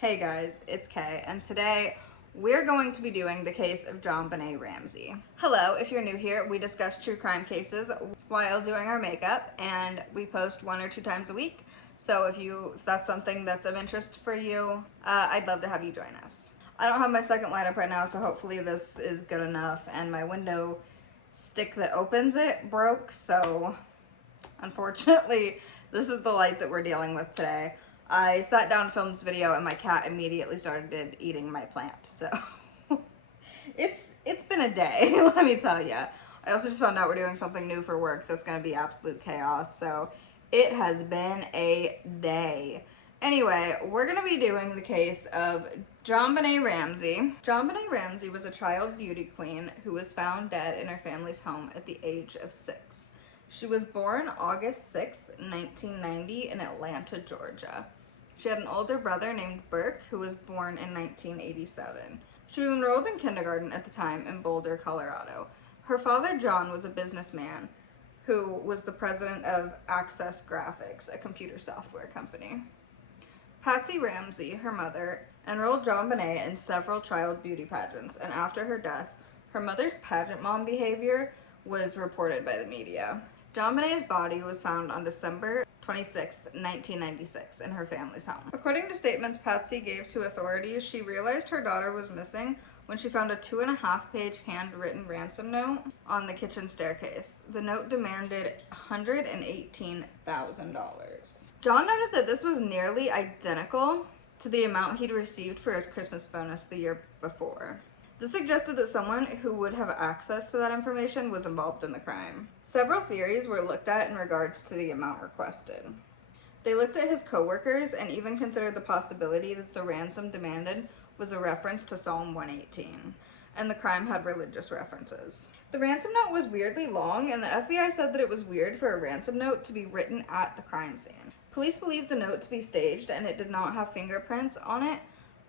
Hey guys, it's Kay, and today we're going to be doing the case of JonBenet Ramsey. Hello, if you're new here, we discuss true crime cases while doing our makeup, and we post 1 or 2 times a week. So if that's something that's of interest for you, I'd love to have you join us. I don't have my second light up right now, so hopefully this is good enough, and my window stick that opens it broke, so unfortunately this is the light that we're dealing with today. I sat down to film this video and my cat immediately started eating my plant, so it's been a day, let me tell you. I also just found out we're doing something new for work that's going to be absolute chaos, so it has been a day. Anyway, we're going to be doing the case of JonBenet Ramsey. JonBenet Ramsey was a child beauty queen who was found dead in her family's home at the age of 6. She was born August 6th, 1990 in Atlanta, Georgia. She had an older brother named Burke who was born in 1987. She was enrolled in kindergarten at the time in Boulder, Colorado. Her father, John, was a businessman who was the president of Access Graphics, a computer software company. Patsy Ramsey, her mother, enrolled JonBenet in several child beauty pageants, and after her death, her mother's pageant mom behavior was reported by the media. JonBenet's body was found on December 26, 1996 in her family's home. According to statements Patsy gave to authorities, she realized her daughter was missing when she found a 2.5-page handwritten ransom note on the kitchen staircase. The note demanded $118,000. John noted that this was nearly identical to the amount he'd received for his Christmas bonus the year before. This suggested that someone who would have access to that information was involved in the crime. Several theories were looked at in regards to the amount requested. They looked at his co-workers and even considered the possibility that the ransom demanded was a reference to Psalm 118, and the crime had religious references. The ransom note was weirdly long, and the FBI said that it was weird for a ransom note to be written at the crime scene. Police believed the note to be staged, and it did not have fingerprints on it,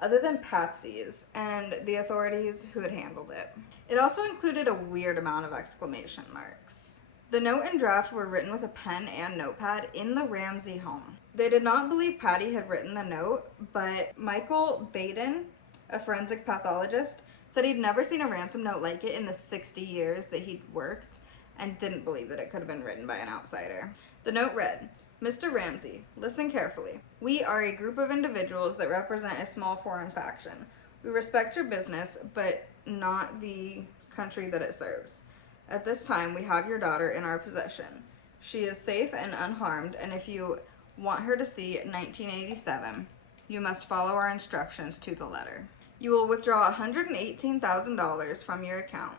other than Patsy's and the authorities who had handled it. It also included a weird amount of exclamation marks. The note and draft were written with a pen and notepad in the Ramsey home. They did not believe Patty had written the note, but Michael Baden, a forensic pathologist, said he'd never seen a ransom note like it in the 60 years that he'd worked and didn't believe that it could have been written by an outsider. The note read, "Mr. Ramsey, listen carefully. We are a group of individuals that represent a small foreign faction. We respect your business, but not the country that it serves. At this time, we have your daughter in our possession. She is safe and unharmed, and if you want her to see 1987, you must follow our instructions to the letter. You will withdraw $118,000 from your account.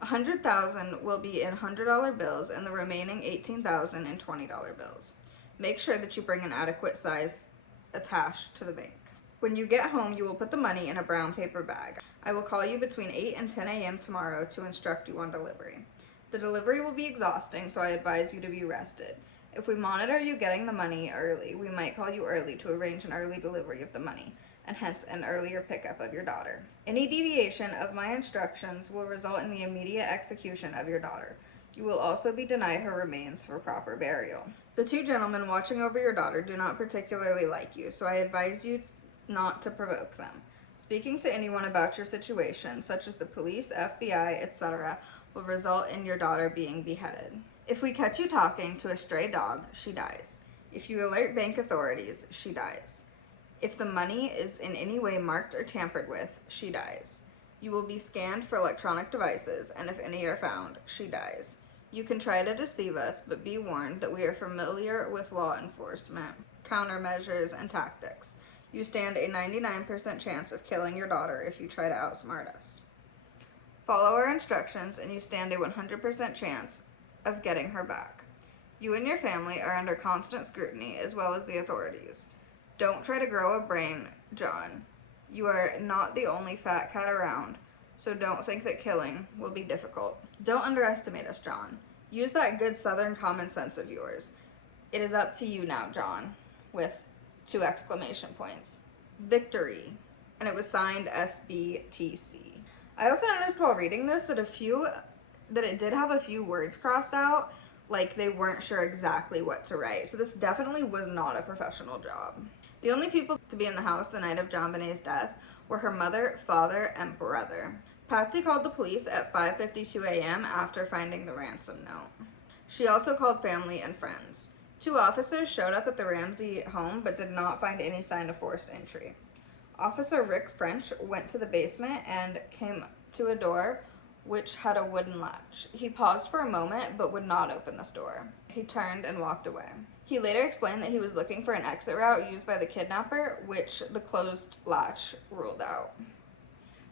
$100,000 will be in $100 bills and the remaining $18,000 in $20 bills. Make sure that you bring an adequate size attached to the bank. When you get home, you will put the money in a brown paper bag. I will call you between 8 and 10 a.m. tomorrow to instruct you on delivery. The delivery will be exhausting, so I advise you to be rested. If we monitor you getting the money early, we might call you early to arrange an early delivery of the money, and hence an earlier pickup of your daughter. Any deviation of my instructions will result in the immediate execution of your daughter. You will also be denied her remains for proper burial. The 2 gentlemen watching over your daughter do not particularly like you, so I advise you not to provoke them. Speaking to anyone about your situation, such as the police, FBI, etc., will result in your daughter being beheaded. If we catch you talking to a stray dog, she dies. If you alert bank authorities, she dies. If the money is in any way marked or tampered with, she dies. You will be scanned for electronic devices, and if any are found, she dies. You can try to deceive us, but be warned that we are familiar with law enforcement, countermeasures, and tactics. You stand a 99% chance of killing your daughter if you try to outsmart us. Follow our instructions, and you stand a 100% chance of getting her back. You and your family are under constant scrutiny, as well as the authorities. Don't try to grow a brain, John. You are not the only fat cat around, so don't think that killing will be difficult. Don't underestimate us, John. Use that good Southern common sense of yours. It is up to you now, John," with 2 exclamation points. Victory. And it was signed SBTC. I also noticed while reading this that it did have a few words crossed out, like they weren't sure exactly what to write. So this definitely was not a professional job. The only people to be in the house the night of JonBenet's death were her mother, father, and brother. Patsy called the police at 5:52 a.m. after finding the ransom note. She also called family and friends. 2 officers showed up at the Ramsey home but did not find any sign of forced entry. Officer Rick French went to the basement and came to a door which had a wooden latch. He paused for a moment but would not open this door. He turned and walked away. He later explained that he was looking for an exit route used by the kidnapper, which the closed latch ruled out.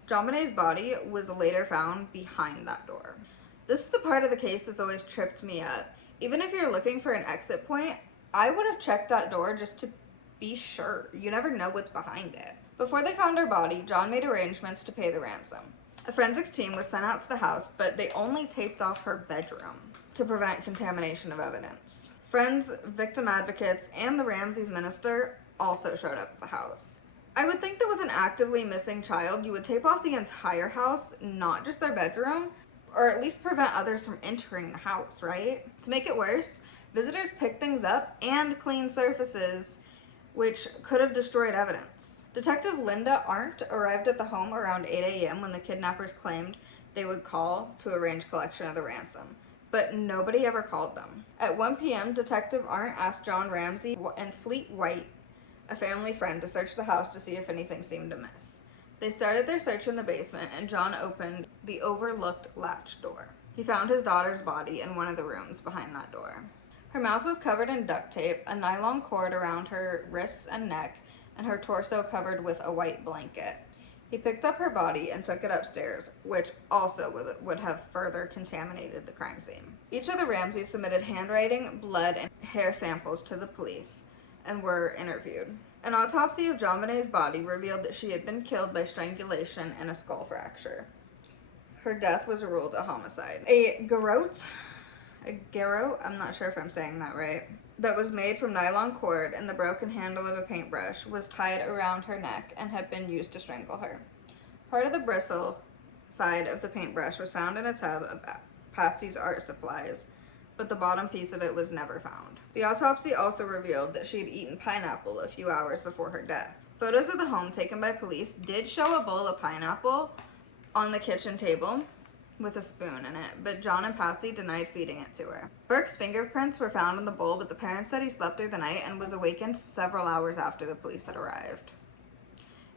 JonBenet's body was later found behind that door. This is the part of the case that's always tripped me up. Even if you're looking for an exit point, I would have checked that door just to be sure. You never know what's behind it. Before they found her body, John made arrangements to pay the ransom. A forensics team was sent out to the house, but they only taped off her bedroom to prevent contamination of evidence. Friends, victim advocates, and the Ramsey's minister also showed up at the house. I would think that with an actively missing child, you would tape off the entire house, not just their bedroom, or at least prevent others from entering the house, right? To make it worse, visitors picked things up and cleaned surfaces, which could have destroyed evidence. Detective Linda Arndt arrived at the home around 8 a.m. when the kidnappers claimed they would call to arrange collection of the ransom, but nobody ever called them. At 1 p.m., Detective Arndt asked John Ramsey and Fleet White, a family friend, to search the house to see if anything seemed amiss. They started their search in the basement, and John opened the overlooked latch door. He found his daughter's body in one of the rooms behind that door. Her mouth was covered in duct tape, a nylon cord around her wrists and neck, and her torso covered with a white blanket. He picked up her body and took it upstairs, which also would have further contaminated the crime scene. Each of the Ramseys submitted handwriting, blood, and hair samples to the police and were interviewed. An autopsy of JonBenet's body revealed that she had been killed by strangulation and a skull fracture. Her death was ruled a homicide. A garrote, I'm not sure if I'm saying that right, that was made from nylon cord and the broken handle of a paintbrush was tied around her neck and had been used to strangle her. Part of the bristle side of the paintbrush was found in a tub of Patsy's art supplies, but the bottom piece of it was never found. The autopsy also revealed that she had eaten pineapple a few hours before her death. Photos of the home taken by police did show a bowl of pineapple on the kitchen table with a spoon in it, but John and Patsy denied feeding it to her. Burke's fingerprints were found in the bowl, but the parents said he slept through the night and was awakened several hours after the police had arrived.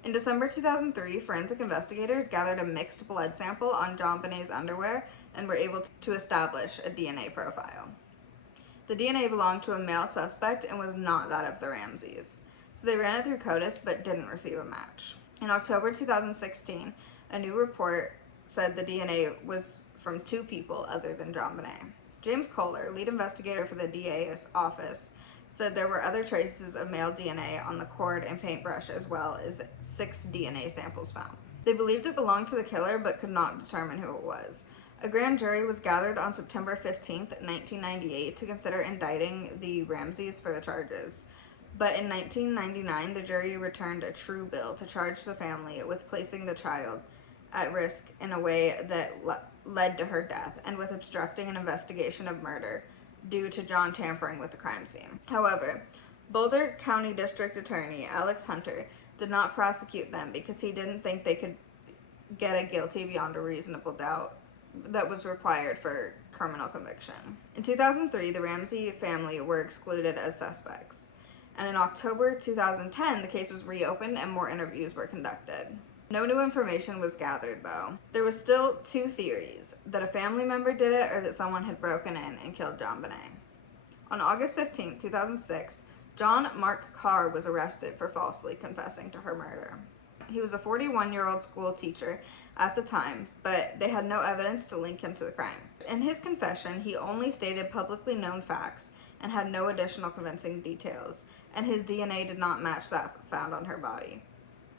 In December 2003, forensic investigators gathered a mixed blood sample on JonBenet's underwear and were able to establish a DNA profile. The DNA belonged to a male suspect and was not that of the Ramseys, so they ran it through CODIS but didn't receive a match. In October 2016, a new report said the DNA was from 2 people other than JonBenet. James Kohler, lead investigator for the DA's office, said there were other traces of male DNA on the cord and paintbrush, as well as 6 DNA samples found. They believed it belonged to the killer but could not determine who it was. A grand jury was gathered on September 15, 1998 to consider indicting the Ramseys for the charges. But in 1999, the jury returned a true bill to charge the family with placing the child at risk in a way that led to her death and with obstructing an investigation of murder due to John tampering with the crime scene. However, Boulder County District Attorney Alex Hunter did not prosecute them because he didn't think they could get a guilty beyond a reasonable doubt that was required for criminal conviction. In 2003, the Ramsey family were excluded as suspects, and in October 2010, the case was reopened and more interviews were conducted. No new information was gathered, though. There was still 2 theories, that a family member did it or that someone had broken in and killed JonBenet. On August 15, 2006, John Mark Carr was arrested for falsely confessing to her murder. He was a 41-year-old school teacher at the time, but they had no evidence to link him to the crime. In his confession, he only stated publicly known facts and had no additional convincing details, and his DNA did not match that found on her body.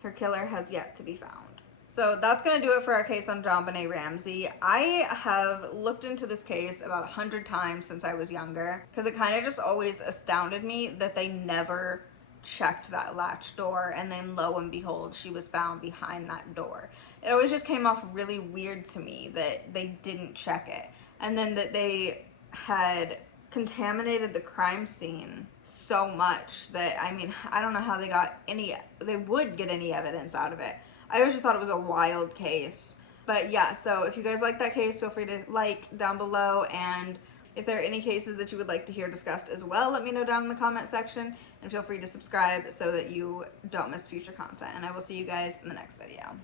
Her killer has yet to be found. So that's going to do it for our case on JonBenet Ramsey. I have looked into this case about 100 times since I was younger, because it kind of just always astounded me that they never checked that latch door, and then lo and behold, she was found behind that door. It always just came off really weird to me that they didn't check it, and then that they had contaminated the crime scene so much that, I mean, I don't know how they would get any evidence out of it. I always just thought it was a wild case. But yeah, so if you guys like that case, feel free to like down below, and if there are any cases that you would like to hear discussed as well, let me know down in the comment section, and feel free to subscribe so that you don't miss future content, and I will see you guys in the next video.